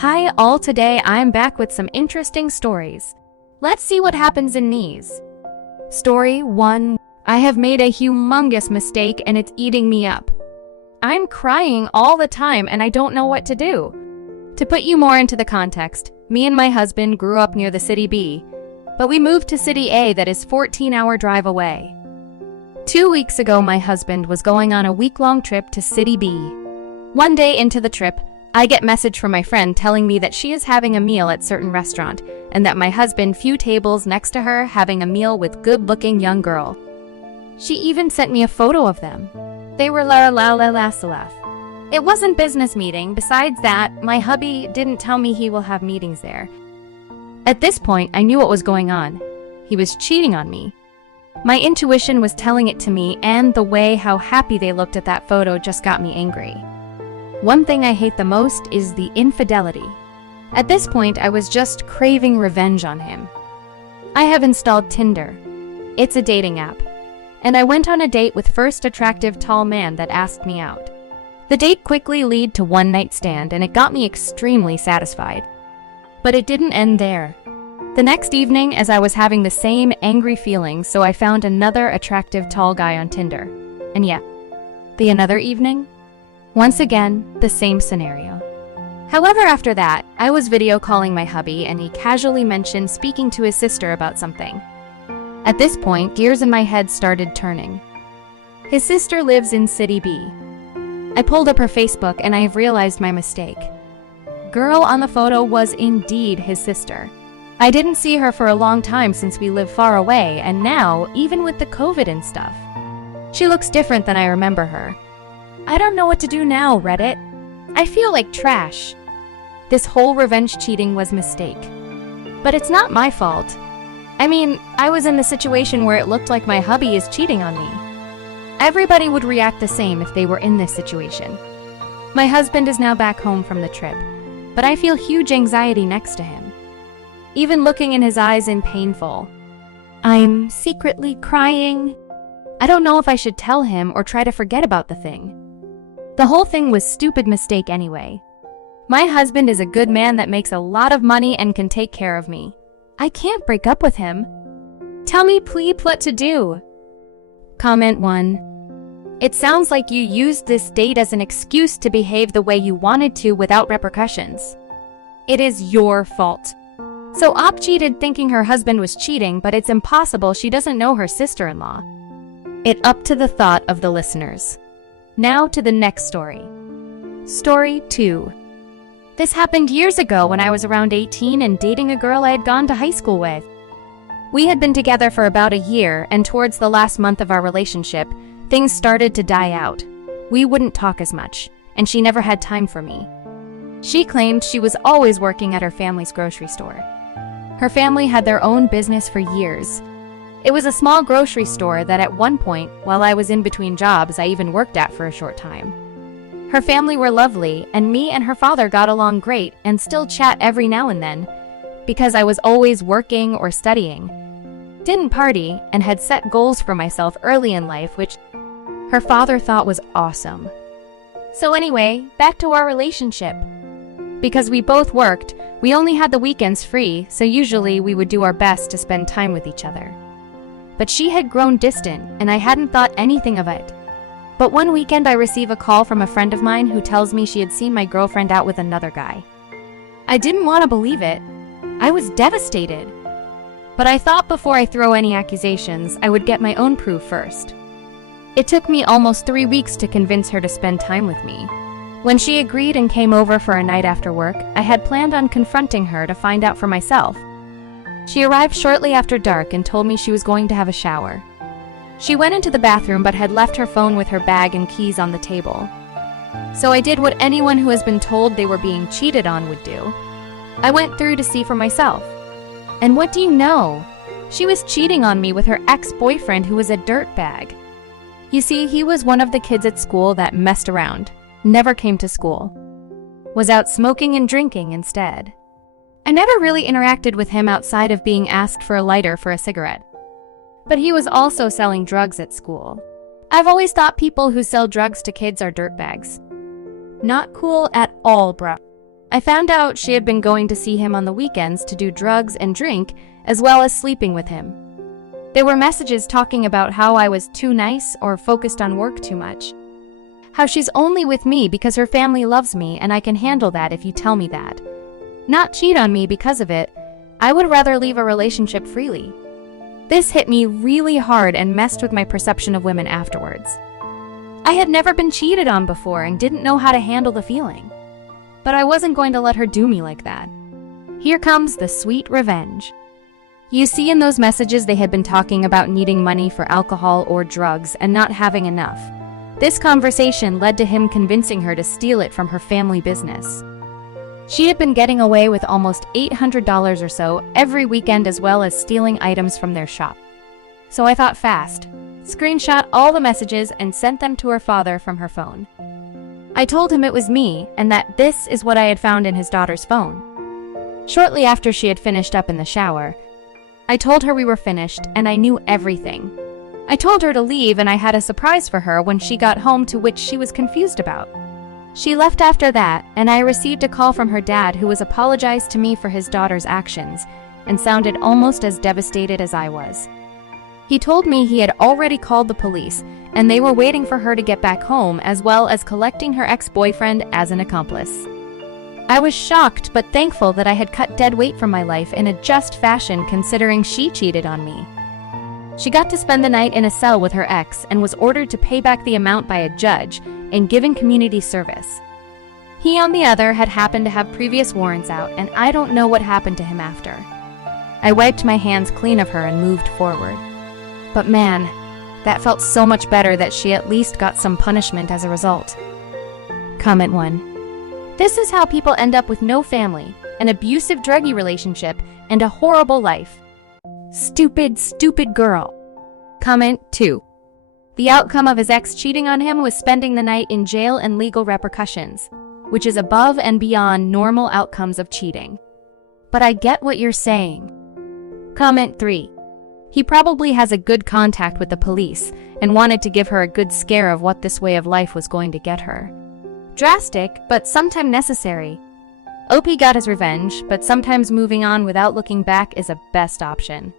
Hi all, today I'm back with some interesting stories. Let's see what happens in these. Story 1. I have made a humongous mistake and it's eating me up. I'm crying all the time and I don't know what to do. To put you more into the context, me and my husband grew up near the city B, but we moved to city A that is 14-hour drive away. 2 weeks ago, my husband was going on a week-long trip to city B. One day into the trip, I get message from my friend telling me that she is having a meal at certain restaurant and that my husband few tables next to her having a meal with good-looking young girl. She even sent me a photo of them. They were la. It wasn't business meeting. Besides that, my hubby didn't tell me he will have meetings there. At this point, I knew what was going on. He was cheating on me. My intuition was telling it to me, and the way how happy they looked at that photo just got me angry. One thing I hate the most is the infidelity. At this point, I was just craving revenge on him. I have installed Tinder. It's a dating app. And I went on a date with first attractive tall man that asked me out. The date quickly led to one night stand and it got me extremely satisfied. But it didn't end there. The next evening, as I was having the same angry feelings, so I found another attractive tall guy on Tinder. And yeah, the another evening? Once again, the same scenario. However, after that, I was video calling my hubby and he casually mentioned speaking to his sister about something. At this point, gears in my head started turning. His sister lives in City B. I pulled up her Facebook and I have realized my mistake. Girl on the photo was indeed his sister. I didn't see her for a long time since we live far away, and now, even with the COVID and stuff, she looks different than I remember her. I don't know what to do now, Reddit. I feel like trash. This whole revenge cheating was a mistake. But it's not my fault. I mean, I was in the situation where it looked like my hubby is cheating on me. Everybody would react the same if they were in this situation. My husband is now back home from the trip, but I feel huge anxiety next to him. Even looking in his eyes is painful. I'm secretly crying. I don't know if I should tell him or try to forget about the thing. The whole thing was a stupid mistake anyway. My husband is a good man that makes a lot of money and can take care of me. I can't break up with him. Tell me please what to do. Comment 1. It sounds like you used this date as an excuse to behave the way you wanted to without repercussions. It is your fault. So Op cheated thinking her husband was cheating, but it's impossible, she doesn't know her sister-in-law. It up to the thought of the listeners. Now to the next story. Story 2. This happened years ago when I was around 18 and dating a girl I had gone to high school with. We had been together for about a year, and towards the last month of our relationship, things started to die out. We wouldn't talk as much, and she never had time for me. She claimed she was always working at her family's grocery store. Her family had their own business for years. It was a small grocery store that at one point, while I was in between jobs, I even worked at for a short time. Her family were lovely, and me and her father got along great and still chat every now and then, because I was always working or studying. Didn't party, and had set goals for myself early in life, which her father thought was awesome. So anyway, back to our relationship. Because we both worked, we only had the weekends free, so usually we would do our best to spend time with each other. But she had grown distant, and I hadn't thought anything of it. But one weekend I receive a call from a friend of mine who tells me she had seen my girlfriend out with another guy. I didn't want to believe it. I was devastated. But I thought before I throw any accusations, I would get my own proof first. It took me almost 3 weeks to convince her to spend time with me. When she agreed and came over for a night after work, I had planned on confronting her to find out for myself. She arrived shortly after dark and told me she was going to have a shower. She went into the bathroom but had left her phone with her bag and keys on the table. So I did what anyone who has been told they were being cheated on would do. I went through to see for myself. And what do you know? She was cheating on me with her ex-boyfriend who was a dirtbag. You see, he was one of the kids at school that messed around, never came to school, was out smoking and drinking instead. I never really interacted with him outside of being asked for a lighter for a cigarette. But he was also selling drugs at school. I've always thought people who sell drugs to kids are dirtbags. Not cool at all, bruh. I found out she had been going to see him on the weekends to do drugs and drink, as well as sleeping with him. There were messages talking about how I was too nice or focused on work too much. How she's only with me because her family loves me and I can handle that if you tell me that. Not cheat on me because of it. I would rather leave a relationship freely. This hit me really hard and messed with my perception of women afterwards. I had never been cheated on before and didn't know how to handle the feeling. But I wasn't going to let her do me like that. Here comes the sweet revenge. You see, in those messages they had been talking about needing money for alcohol or drugs and not having enough. This conversation led to him convincing her to steal it from her family business. She had been getting away with almost $800 or so every weekend, as well as stealing items from their shop. So I thought fast, screenshot all the messages and sent them to her father from her phone. I told him it was me and that this is what I had found in his daughter's phone. Shortly after she had finished up in the shower, I told her we were finished and I knew everything. I told her to leave and I had a surprise for her when she got home, to which she was confused about. She left after that, and I received a call from her dad, who was apologized to me for his daughter's actions and sounded almost as devastated as I was. He told me he had already called the police and they were waiting for her to get back home, as well as collecting her ex-boyfriend as an accomplice. I was shocked but thankful that I had cut dead weight from my life in a just fashion, considering she cheated on me. She got to spend the night in a cell with her ex and was ordered to pay back the amount by a judge and given community service. He, on the other, had happened to have previous warrants out, and I don't know what happened to him after. I wiped my hands clean of her and moved forward. But man, that felt so much better that she at least got some punishment as a result. Comment 1. This is how people end up with no family, an abusive druggy relationship, and a horrible life. Stupid, stupid girl. Comment 2. The outcome of his ex cheating on him was spending the night in jail and legal repercussions, which is above and beyond normal outcomes of cheating. But I get what you're saying. Comment 3. He probably has a good contact with the police and wanted to give her a good scare of what this way of life was going to get her. Drastic, but sometimes necessary. OP got his revenge, but sometimes moving on without looking back is a best option.